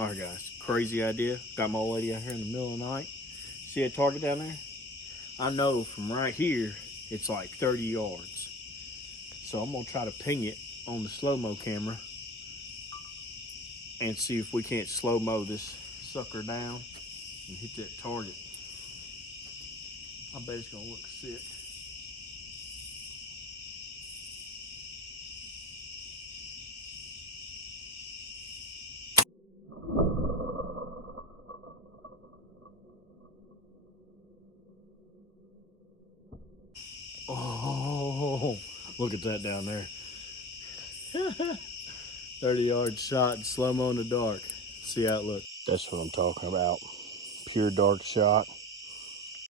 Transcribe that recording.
All right, guys, crazy idea. Got my old lady out here in the middle of the night. See a target down there? I know from right here, it's like 30 yards. So I'm gonna try to ping it on the slow-mo camera and see if we can't slow-mo this sucker down and hit that target. I bet it's gonna look sick. Oh, look at that down there. 30-yard shot in slow-mo in the dark. See how it looks. That's what I'm talking about. Pure dark shot.